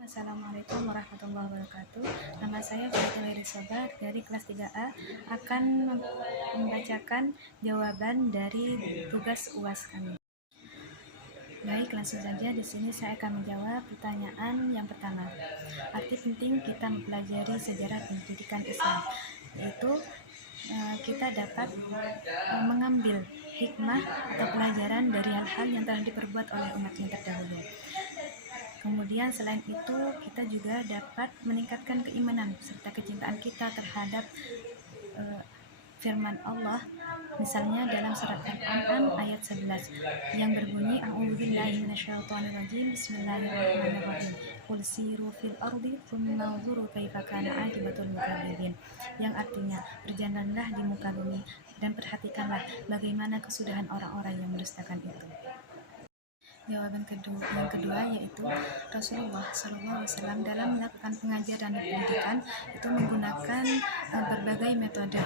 Assalamualaikum warahmatullahi wabarakatuh. Nama saya Fatul Sobar dari kelas 3A akan membacakan jawaban dari tugas UAS kami. Baik, langsung saja di sini saya akan menjawab pertanyaan yang pertama. Arti penting kita mempelajari sejarah pendidikan Islam, yaitu kita dapat mengambil hikmah atau pelajaran dari hal-hal yang telah diperbuat oleh umat yang terdahulu. Kemudian selain itu kita juga dapat meningkatkan keimanan serta kecintaan kita terhadap firman Allah, misalnya dalam surat Al-An'am ayat 11 yang berbunyi a'udzubillahi minasyaitonirrajim bismillahirrahmanirrahim qul siru fil ardi tsumma unzuru kaifa kana 'aqibatul mukadzibin, yang artinya berjalanlah di muka bumi dan perhatikanlah bagaimana kesudahan orang-orang yang mendustakan itu. Jawaban yang kedua yaitu Rasulullah SAW dalam melakukan pengajaran dan pendidikan itu menggunakan berbagai metode,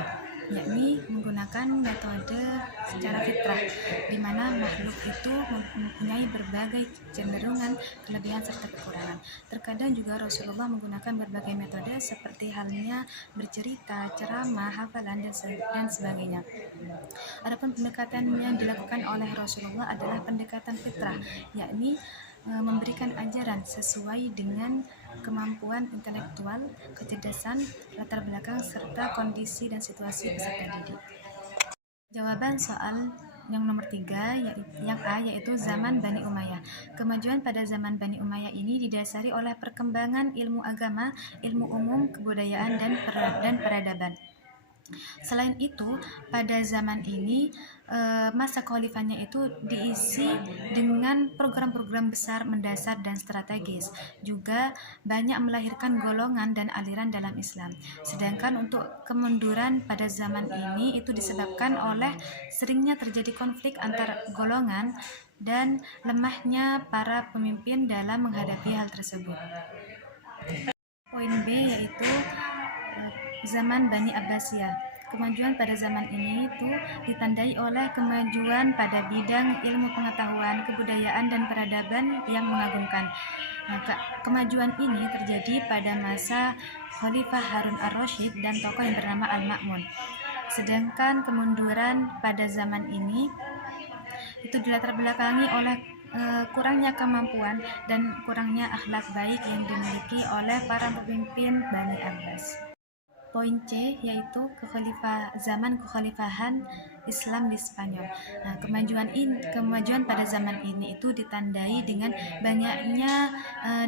yakni menggunakan metode secara fitrah, di mana makhluk itu mempunyai berbagai kecenderungan, kelebihan serta kekurangan. Terkadang juga Rasulullah menggunakan berbagai metode seperti halnya bercerita, ceramah, hafalan dan sebagainya. Adapun pendekatan yang dilakukan oleh Rasulullah adalah pendekatan fitrah, yakni memberikan ajaran sesuai dengan kemampuan intelektual, kecerdasan, latar belakang, serta kondisi dan situasi peserta didik. Jawaban soal yang nomor 3, yang A, yaitu zaman Bani Umayyah. Kemajuan pada zaman Bani Umayyah ini didasari oleh perkembangan ilmu agama, ilmu umum, kebudayaan, dan peradaban. Selain itu, pada zaman ini masa khalifahnya itu diisi dengan program-program besar, mendasar, dan strategis. Juga banyak melahirkan golongan dan aliran dalam Islam. Sedangkan untuk kemunduran pada zaman ini itu disebabkan oleh seringnya terjadi konflik antar golongan dan lemahnya para pemimpin dalam menghadapi hal tersebut. Poin B yaitu zaman Bani Abbasiyah. Kemajuan pada zaman ini itu ditandai oleh kemajuan pada bidang ilmu pengetahuan, kebudayaan, dan peradaban yang mengagumkan. Kemajuan ini terjadi pada masa Khalifah Harun ar-Rasyid dan tokoh yang bernama Al-Ma'mun. Sedangkan kemunduran pada zaman ini itu dilatar belakangi oleh kurangnya kemampuan dan kurangnya akhlak baik yang dimiliki oleh para pemimpin Bani Abbas. Poin C yaitu zaman kekhalifahan Islam di Spanyol. Kemajuan pada zaman ini itu ditandai dengan banyaknya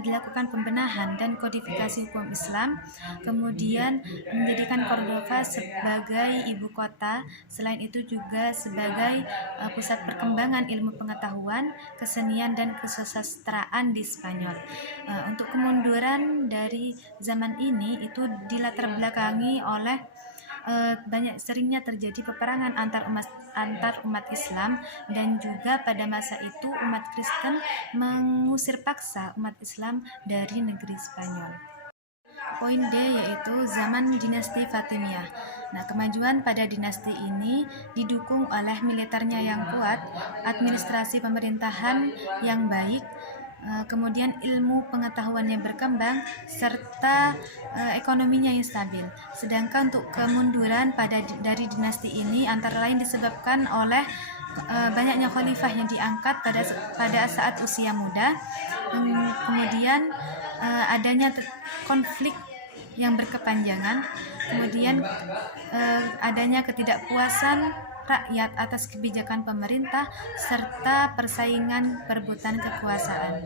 dilakukan pembenahan dan kodifikasi hukum Islam, kemudian menjadikan Cordova sebagai ibu kota, selain itu juga sebagai pusat perkembangan ilmu pengetahuan, kesenian, dan kesusastraan di Spanyol. Untuk kemunduran dari zaman ini itu dilatar belakangi oleh banyak seringnya terjadi peperangan antar umat Islam, dan juga pada masa itu umat Kristen mengusir paksa umat Islam dari negeri Spanyol. Poin D yaitu zaman dinasti Fatimiyah. Kemajuan pada dinasti ini didukung oleh militernya yang kuat, administrasi pemerintahan yang baik, kemudian ilmu pengetahuannya berkembang, serta ekonominya yang stabil. Sedangkan untuk kemunduran dari dinasti ini antara lain disebabkan oleh banyaknya khalifah yang diangkat pada saat usia muda, kemudian adanya konflik yang berkepanjangan, kemudian adanya ketidakpuasan rakyat atas kebijakan pemerintah, serta persaingan perebutan kekuasaan.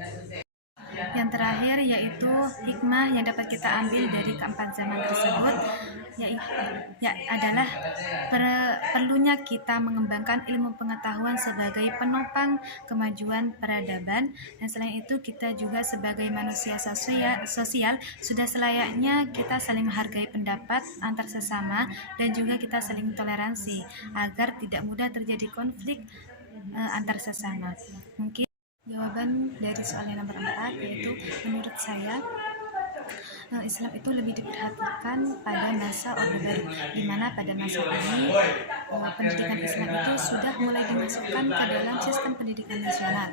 Yang terakhir yaitu hikmah yang dapat kita ambil dari keempat zaman tersebut adalah perlunya kita mengembangkan ilmu pengetahuan sebagai penopang kemajuan peradaban, dan selain itu kita juga sebagai manusia sosial sudah selayaknya kita saling menghargai pendapat antar sesama, dan juga kita saling toleransi agar tidak mudah terjadi konflik antar sesama. Mungkin jawaban dari soal yang nomor 4 yaitu menurut saya Islam itu lebih diperhatikan pada masa Orde Baru, di mana pada masa ini pendidikan Islam itu sudah mulai dimasukkan ke dalam sistem pendidikan nasional.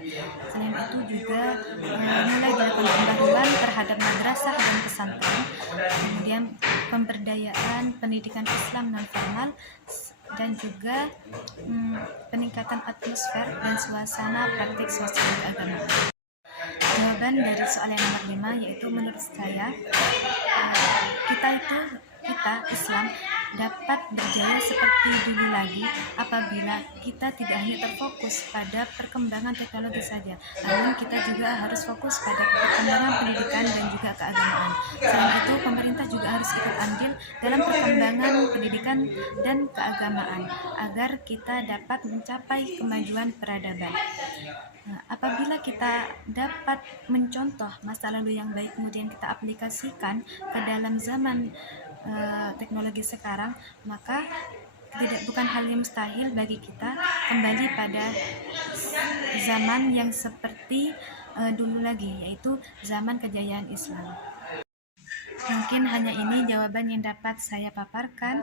Selain itu juga mulai dilakukan pembaruan terhadap madrasah dan pesantren, kemudian pemberdayaan pendidikan Islam non formal, dan juga peningkatan atmosfer dan suasana praktik sosial keagamaan. Jawaban dari soal yang nomor 5 yaitu menurut saya kita Islam dapat berjaya seperti dulu lagi apabila kita tidak hanya terfokus pada perkembangan teknologi saja, namun kita juga harus fokus pada perkembangan pendidikan dan juga keagamaan. Selain itu, pemerintah juga harus ikut andil dalam perkembangan pendidikan dan keagamaan agar kita dapat mencapai kemajuan peradaban. Apabila kita dapat mencontoh masa lalu yang baik kemudian kita aplikasikan ke dalam zaman teknologi sekarang, maka bukan hal yang mustahil bagi kita kembali pada zaman yang seperti dulu lagi, yaitu zaman kejayaan Islam. Mungkin hanya ini jawaban yang dapat saya paparkan.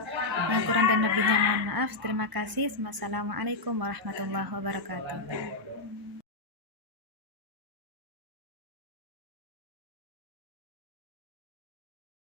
Kurang dan lebihnya mohon maaf. Terima kasih. Wassalamualaikum warahmatullahi wabarakatuh.